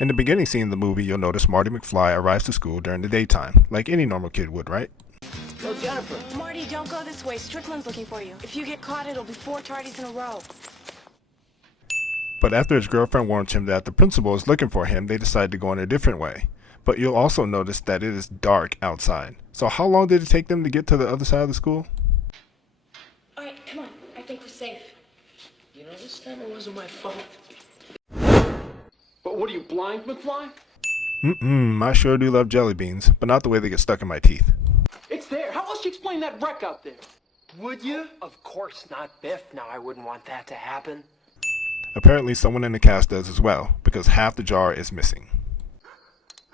In the beginning scene of the movie, you'll notice Marty McFly arrives to school during the daytime, like any normal kid would, right? Go, Jennifer. Marty, don't go this way. Strickland's looking for you. If you get caught, it'll be 4 tardies in a row. But after his girlfriend warns him that the principal is looking for him, they decide to go in a different way. But you'll also notice that it is dark outside. So how long did it take them to get to the other side of the school? All right, come on. I think we're safe. You know, this time it wasn't my fault. But what are you, blind, McFly? I sure do love jelly beans, but not the way they get stuck in my teeth. It's there. How else do you explain that wreck out there? Would you? Of course not, Biff. Now, I wouldn't want that to happen. Apparently someone in the cast does as well, because half the jar is missing.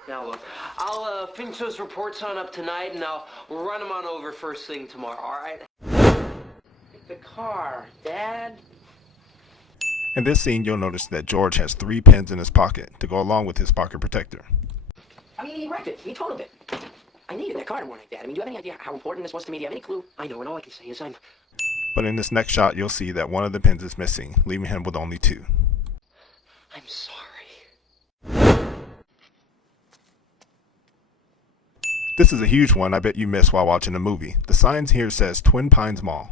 Now, look, I'll finish those reports on up tonight, and I'll run them on over first thing tomorrow, all right? The car, Dad. In this scene, you'll notice that George has 3 pins in his pocket to go along with his pocket protector. I mean, he wrecked it. He totaled it. I needed that car to like that. I mean, do you have any idea how important this was to me? Do you have any clue? I know, and all I can say is I'm... But in this next shot, you'll see that one of the pins is missing, leaving him with only 2. I'm sorry. This is a huge one I bet you missed while watching the movie. The sign here says Twin Pines Mall.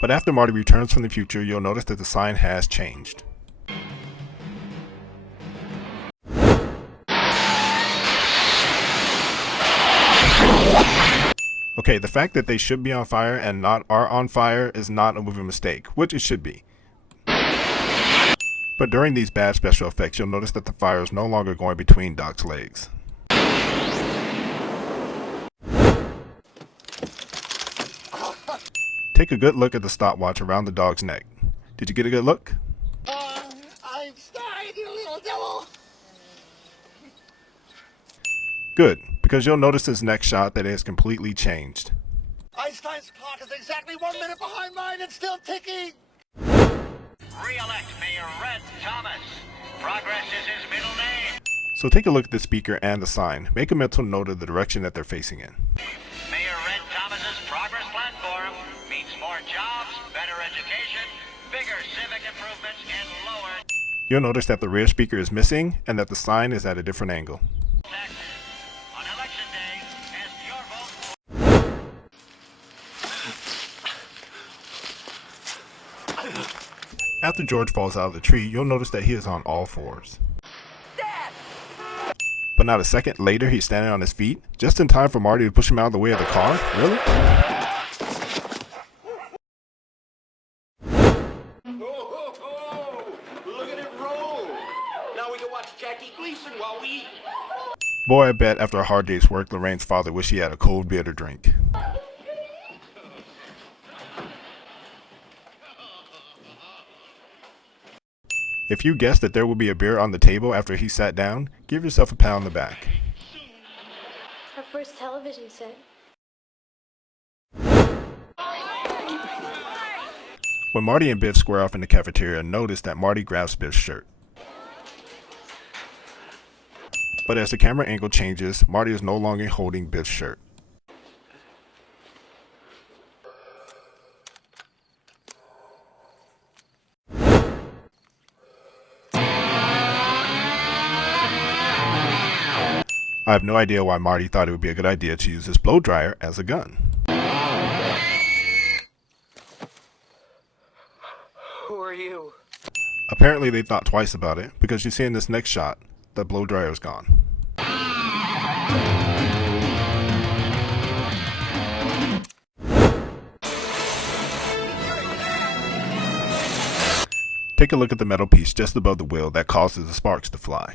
But after Marty returns from the future, you'll notice that the sign has changed. Okay, the fact that they should be on fire and not are on fire is not a movie mistake, which it should be. But during these bad special effects, you'll notice that the fire is no longer going between Doc's legs. Take a good look at the stopwatch around the dog's neck. Did you get a good look? I'm sorry, you little devil. Good, because you'll notice this next shot that it has completely changed. Einstein's clock is exactly 1 minute behind mine and still ticking. Re-elect Mayor Red Thomas. Progress is his middle name. So take a look at the speaker and the sign. Make a mental note of the direction that they're facing in. Mayor Red Thomas's progress platform means more jobs, better education, bigger civic improvements, and lower You'll notice that the rear speaker is missing and that the sign is at a different angle. taxes. On election day, cast your vote. After George falls out of the tree, you'll notice that he is on all 4s. Dad! But not a second later, he's standing on his feet, just in time for Marty to push him out of the way of the car? Really? Look at it roll. Now we can watch Jackie Gleason while we eat. Boy, I bet after a hard day's work, Lorraine's father wished he had a cold beer to drink. If you guessed that there would be a beer on the table after he sat down, give yourself a pat on the back. Our first television set. When Marty and Biff square off in the cafeteria, notice that Marty grabs Biff's shirt. But as the camera angle changes, Marty is no longer holding Biff's shirt. I have no idea why Marty thought it would be a good idea to use his blow dryer as a gun. Who are you? Apparently they thought twice about it, because you see in this next shot, the blow dryer is gone. Take a look at the metal piece just above the wheel that causes the sparks to fly.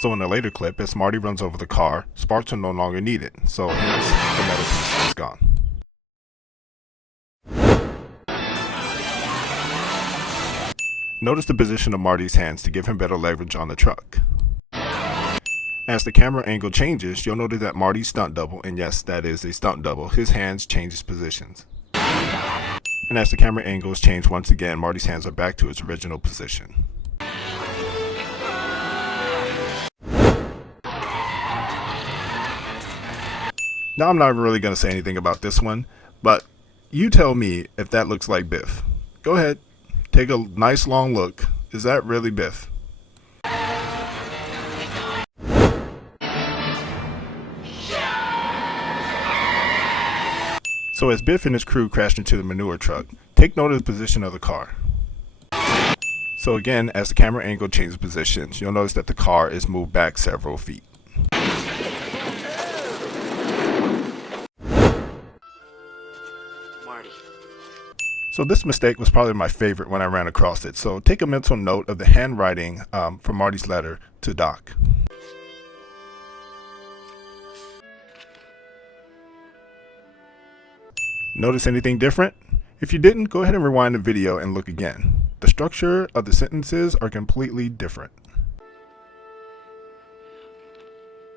So in a later clip, as Marty runs over the car, sparks are no longer needed, so hence the metal piece is gone. Notice the position of Marty's hands to give him better leverage on the truck. As the camera angle changes, you'll notice that Marty's stunt double, and yes, that is a stunt double, his hands changes positions. And as the camera angles change once again, Marty's hands are back to its original position. Now I'm not really going to say anything about this one, but you tell me if that looks like Biff. Go ahead, take a nice long look. Is that really Biff? So as Biff and his crew crashed into the manure truck, take note of the position of the car. So again, as the camera angle changes positions, you'll notice that the car is moved back several feet. Marty. So this mistake was probably my favorite when I ran across it. So take a mental note of the handwriting from Marty's letter to Doc. Notice anything different? If you didn't, go ahead and rewind the video and look again. The structure of the sentences are completely different.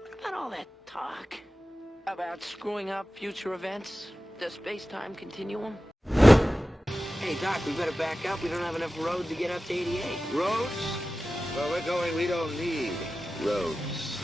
What about all that talk about screwing up future events? The space-time continuum? Hey, Doc, we better back up. We don't have enough road to get up to 88. Roads? Well, we're going, we don't need roads.